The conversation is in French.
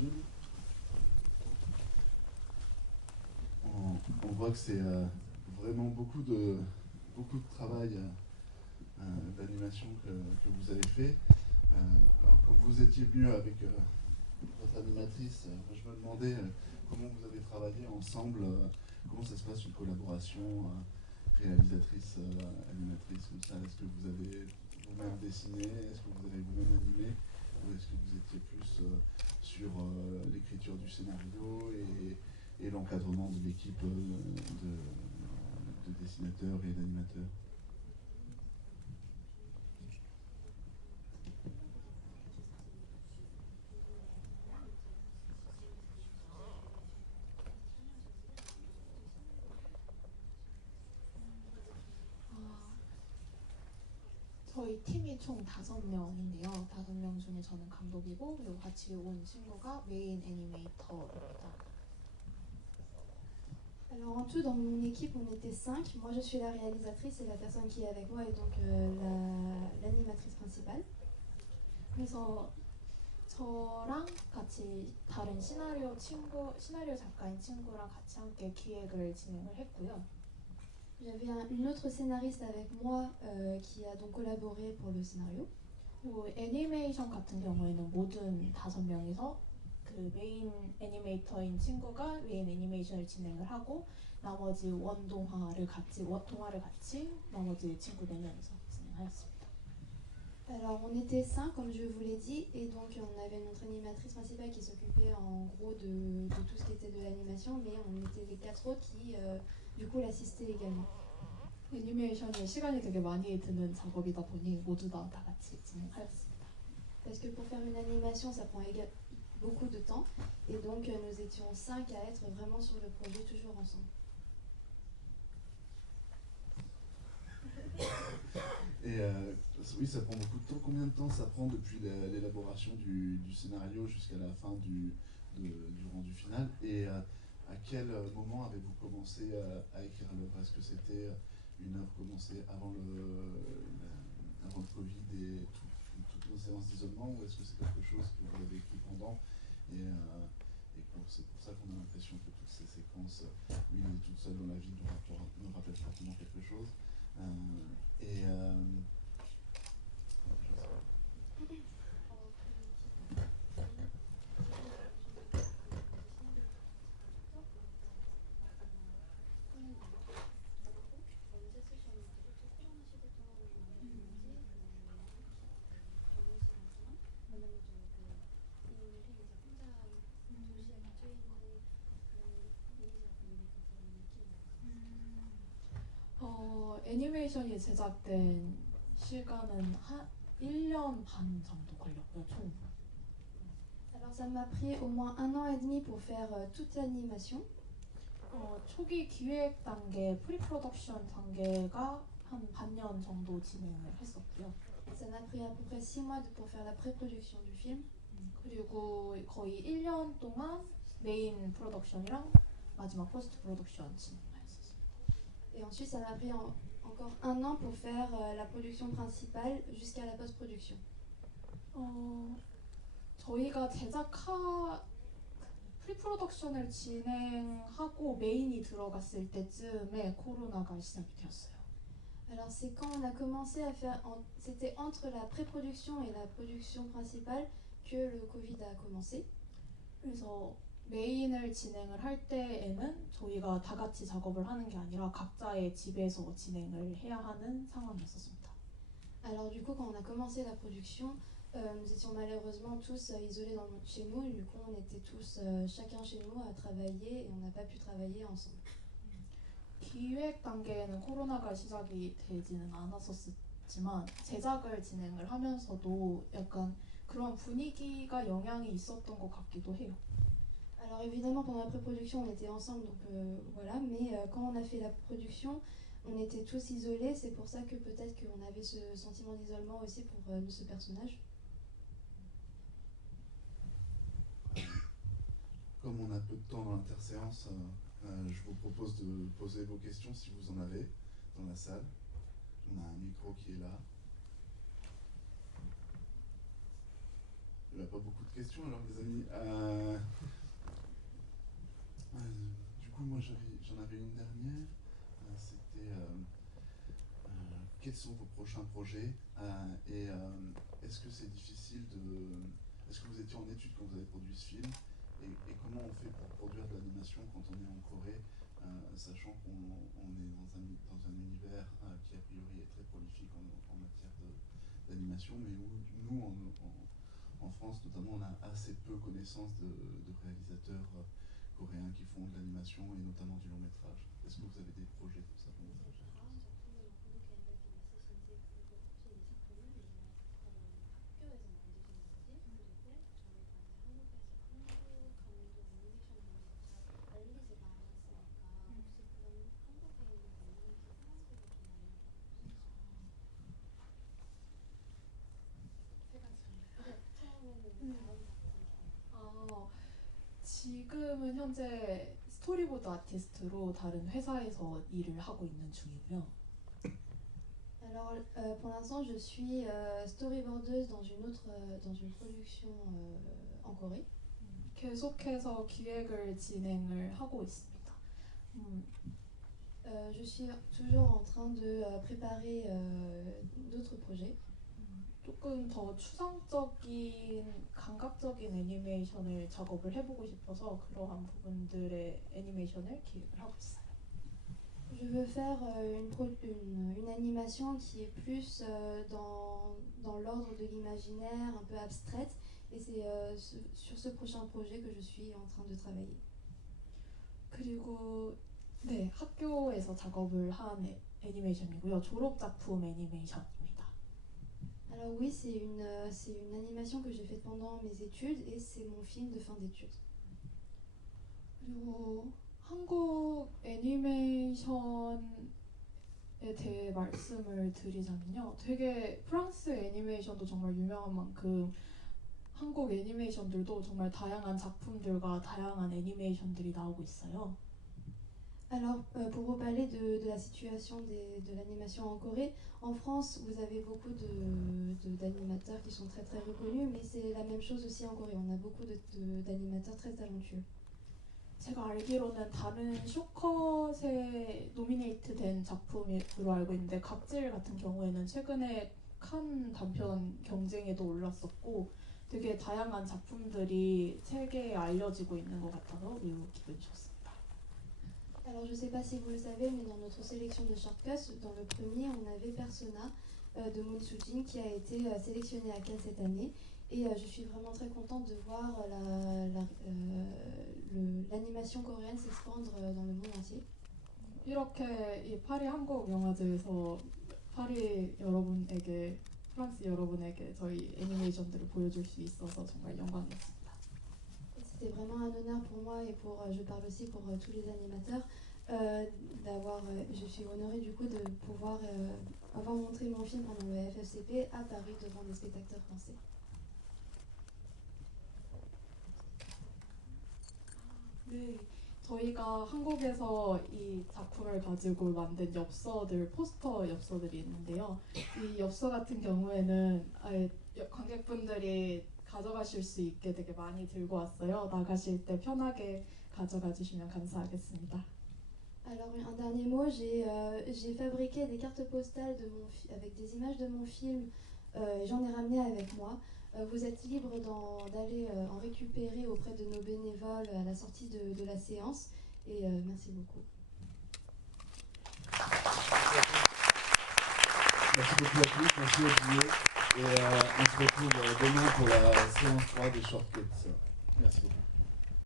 film, on voit que c'est vraiment beaucoup de travail d'animation que vous avez fait. Alors, comme vous étiez venu avec votre animatrice, je me demandais comment vous avez travaillé ensemble, comment ça se passe une collaboration réalisatrice, animatrice, comme ça. Est-ce que vous avez vous-même dessiné, est-ce que vous avez vous-même animé, ou est-ce que vous étiez plus sur l'écriture du scénario et l'encadrement de l'équipe de dessinateurs et d'animateurs? 저희 팀이 총 5명인데요. 5명 중에 저는 감독이고, 그리고 같이 온 친구가 메인 애니메이터입니다. Alors en tout, dans mon équipe, on était 5. Moi, je suis la réalisatrice et la personne qui est avec moi est donc l'animatrice principale. 그래서 저랑 같이 다른 시나리오 작가인 친구랑 같이 함께 기획을 진행을 했고요. J'avais une autre scénariste avec moi qui a donc collaboré pour le scénario. 그리고 애니메이션 같은 경우에는 모든 5명이서 그 메인 애니메이터인 친구가 메인 애니메이션을 진행을 하고 나머지 동화를 같이 나머지 친구 4명이서 진행하였습니다. Alors on était 5 comme je vous l'ai dit et donc on avait notre animatrice principale qui s'occupait en gros de tout ce qui était de l'animation, mais on était les 4 autres qui du coup l'assistaient également. 애니메이션이 시간이 되게 많이 드는 작업이다 보니 모두 다 같이 진행하였습니다. Parce que pour faire une animation ça prend beaucoup de temps et donc nous étions 5 à être vraiment sur le projet toujours ensemble. Et oui, ça prend beaucoup de temps. Combien de temps ça prend depuis l'élaboration du scénario jusqu'à la fin du rendu final? Et à quel moment avez-vous commencé à écrire l'œuvre? Est-ce que c'était une œuvre commencée avant le Covid et toutes nos séances d'isolement, ou est-ce que c'est quelque chose que vous avez écrit pendant et c'est pour ça qu'on a l'impression que toutes ces séquences, où il est toute seule dans la ville, nous rappellent fortement quelque chose. 애니메이션이 제작된 시간은 한 1년 반 정도 걸렸고요, 총. Alors ça m'a pris au moins 1 an et demi pour faire toute l'animation. 초기 기획 단계, 프리프로덕션 단계가 한 반년 정도 진행을 했었고요. Ça m'a pris à peu près 6 mois pour faire la pré-production du film. 그리고 거의 1년 동안 메인 프로덕션이랑 마지막 포스트 프로덕션 진행했었습니다. Et ensuite ça m'a pris encore 1 an pour faire la production principale jusqu'à la post-production. 저희가 프리프로덕션을 진행하고 메인이 들어갔을 때쯤에 코로나가 시작이 되었어요. Alors c'est quand on a commencé à faire, c'était entre la pré-production et la production principale que le Covid a commencé. 그래서 메인을 진행을 할 때에는 저희가 다 같이 작업을 하는 게 아니라 각자의 집에서 진행을 해야 하는 상황이었습니다. Alors du coup quand on a commencé la production, nous étions malheureusement tous isolés chez nous, du coup on était tous chacun chez nous à travailler et on n'a pas pu travailler ensemble. 기획 단계에는 코로나가 시작이 되지는 않았었지만 제작을 진행을 하면서도 약간 그런 분위기가 영향이 있었던 것 같기도 해요. Alors évidemment pendant la pré-production on était ensemble donc voilà, mais quand on a fait la production on était tous isolés, c'est pour ça que peut-être qu'on avait ce sentiment d'isolement aussi pour ce personnage. Comme on a peu de temps dans l'interséance, je vous propose de poser vos questions si vous en avez dans la salle. On a un micro qui est là. Il n'y a pas beaucoup de questions alors les amis. Du coup moi j'en avais une dernière. C'était quels sont vos prochains projets et est-ce que c'est difficile de... Est-ce que vous étiez en études quand vous avez produit ce film et comment on fait pour produire de l'animation quand on est en Corée, sachant qu'on est dans un univers qui a priori est très prolifique en matière d'animation, mais où nous en France notamment on a assez peu connaissance de réalisateurs coréens qui font de l'animation et notamment du long métrage. Est-ce que vous avez des projets comme ça? 지금은 현재 스토리보드 아티스트로 다른 회사에서 일을 하고 있는 중이고요. Alors, pour l'instant, je suis storyboardeuse dans une production en Corée. 계속해서 기획을 진행을 하고 있습니다. Je suis toujours en train de préparer d'autres projets. 조금 더 추상적인, 감각적인 애니메이션을 작업을 해보고 싶어서 그러한 부분들의 애니메이션을 기획을 하고 있어요. Je veux faire une animation qui est plus dans l'ordre de l'imaginaire, un peu abstraite, et c'est sur ce prochain projet que je suis en train de travailler. 그리고 네, 학교에서 작업을 한 애니메이션이고요. 졸업 작품 애니메이션입니다. Alors oui, c'est une animation que j'ai faite pendant mes études et c'est mon film de fin d'études. 그리고 한국 애니메이션에 대해 말씀을 드리자면요. 되게 프랑스 애니메이션도 정말 유명한 만큼 한국 애니메이션들도 정말 다양한 작품들과 다양한 애니메이션들이 나오고 있어요. Alors, pour vous parler de la situation de l'animation en Corée, en France, vous avez beaucoup d'animateurs qui sont très très reconnus, mais c'est la même chose aussi en Corée. On a beaucoup d'animateurs très talentueux. 제가 알기로는 다른 쇼컷에 노미네이트된 작품으로 알고 있는데 각질 같은 경우에는 최근에 칸 단편 경쟁에도 올랐었고 되게 다양한 작품들이 세계에 알려지고 있는 것 같아서 매우 기분이 좋습니다. Alors je ne sais pas si vous le savez, mais dans notre sélection de shortcuts, dans le premier, on avait Persona de Moon Soo-jin qui a été sélectionné à Cannes cette année. Et je suis vraiment très contente de voir l'animation coréenne s'expandre dans le monde entier. 이렇게 이 파리 한국 영화제에서 파리 여러분에게 프랑스 여러분에게 저희 애니메이션들을 보여줄 수 있어서 정말 영광이었습니다. C'était vraiment un honneur pour moi et je parle aussi pour tous les animateurs je suis honorée du coup de pouvoir avoir montré mon film pendant le FFCP à Paris devant des spectateurs français. 네, 저희가 한국에서 이 작품을 가지고 만든 엽서들, 포스터 엽서들이 있는데요. 이 엽서 같은 경우에는 관객분들이 가져가실 수 있게 되게 많이 들고 왔어요. 나가실 때 편하게 가져가 주시면 감사하겠습니다. Alors un dernier mot, j'ai fabriqué des cartes postales avec des images de mon film et j'en ai ramené avec moi. Vous êtes libre d'aller en récupérer auprès de nos bénévoles à la sortie de la séance et merci beaucoup. Merci beaucoup à tous, merci Olivier et on se retrouve demain pour la séance 3 des shortcuts. Merci beaucoup.